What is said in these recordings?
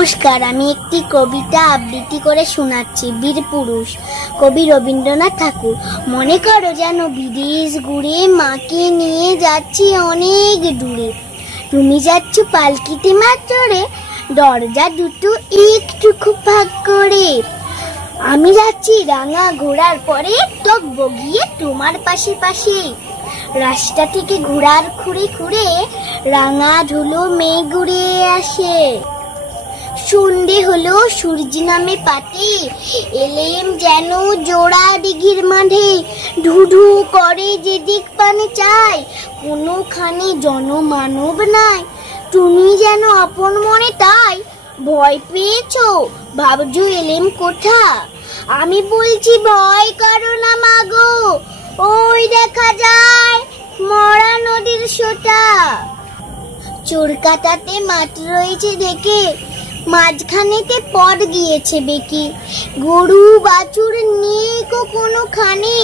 নমস্কার, আমি একটি কবিতা আবৃত্তি করে শোনাচ্ছি। বীরপুরুষ, কবি রবীন্দ্রনাথ ঠাকুর। মনে করো যেন বিদেশ ঘুরে মাকে নিয়ে যাচ্ছি অনেক দূরে। তুমি যাচ্ছ পালকিতে মাত্রে, দরজা দুটো একটু ভাগ করে। আমি যাচ্ছি রাঙা ঘোড়ার পরে, টক বগিয়ে তোমার পাশে পাশে। রাস্তা থেকে ঘোড়ার খুঁড়ে রাঙা ধুলো মেঘ উড়ে আসে। সন্ধে হলো, সূর্য নামে পাতে, এলেম যেন জোড়া দিঘির মাঝে। ঢুঢু করে যেদিক পানে চাই, কোনোখানে জনমানব নাই। তুমি যেন আপন মনে তাই ভয় পেয়েছো, ভাবছো এলেম কোথা। আমি বলছি ভয় করো না মাগো, ওই দেখা যায় মরা নদীর সোঁটা। চোরকাটাতে মাঠ রয়েছে দেখে, মাঝখানেতে পথ গিয়েছে বেঁকে। গরু বাছুর নেই কোনোখানে,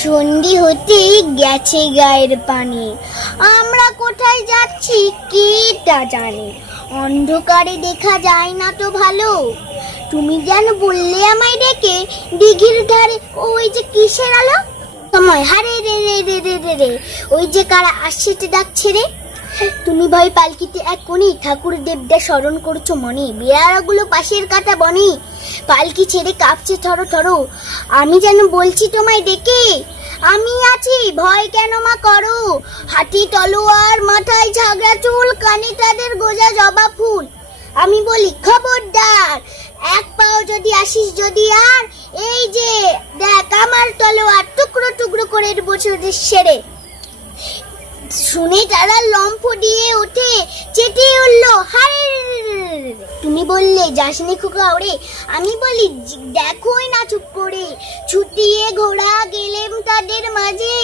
সন্ধে হতে গেছে গায়ের পানি। আমরা কোথায় যাচ্ছি কে তা জানে, অন্ধকারে দেখা যায় না তো ভালো। তুমি যেন বললে আমায় ডেকে, দিঘির ধারে ওই যে কিসের আলো। সময় হারে রে রে রে রে রে রে, ওই যে কারা আসছে ডাকছে রে। তুমি ভয় পালকিতে এক কোণে, ঠাকুর দেবদা স্মরণ করছো মনে। বেড়াগুলো পাশের কাটা বনে, পালকি ছেড়ে কাঁপছে থরো থরো। আমি যেন বলছি তোমায় ডেকে, আমি আছি ভয় কেন মা করো। হাতি তলোয়ার, মাথায় ঝাগড়া চুল, কানে তাদের গোজা জবা ফুল। আমি বলি খবরদার, এক পাও যদি আসিস যদি আর, এই যে দেখ আমার তলোয়ার, টুকরো টুকরো করে বছরের সেরে। শুনে তারা লম্ফ দিয়ে ওঠে, চেটে উঠলো হারে। তুমি বললে যাসনি খোকা ওরে, আমি বলি দেখোই না চুপ করে। ছুটিয়ে ঘোড়া গেলেম তাদের মাঝে,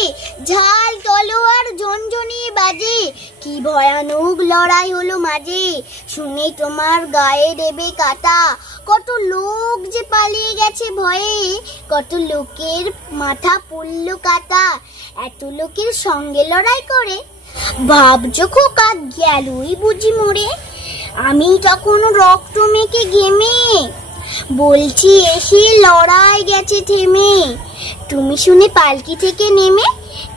ঝাল তলোয়ার ঝনঝনিয়ে বাজে। কি ভয়ানক লড়াই হলো মাঝে, শুনে তোমার গায়ে দেবে কাটা। কত লোক যে পালিয়ে গেছে ভয়ে, কত লোকের মাথা পড়লো কাটা। এত লোকের সঙ্গে লড়াই করে, ভাবছো খোকা গেলই বুঝি মরে। আমি তখন রক্ত মেখে ঘেমে বলছি এসে লড়াই গেছে থেমে। তুমি শুনে পালকি থেকে নেমে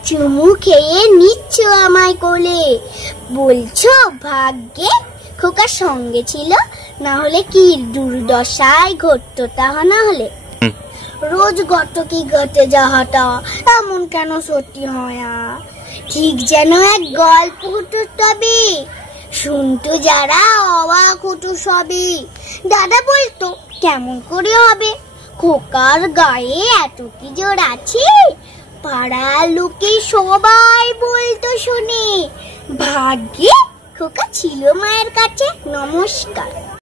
চুমু খেয়ে নিচ্ছ আমায় কোলে। বলছো ভাগ্যে খোকার সঙ্গে ছিল, না হলে কি দুর্দশায় ঘটতো তা না হলে। রোজ ঘট কি ঘটে যাহাটা, এমন কেন সত্যি হয় ঠিক যেন এক গল্প হতো তবে। শুনতো যারা অবাক হতো সবে। দাদা বলতো কেমন করে হবে, খোকার গায়ে এত কি জোর আছে। পাড়ার লোকে সবাই বলতো শুনে, ভাগ্যে খোকা ছিল মায়ের কাছে। নমস্কার।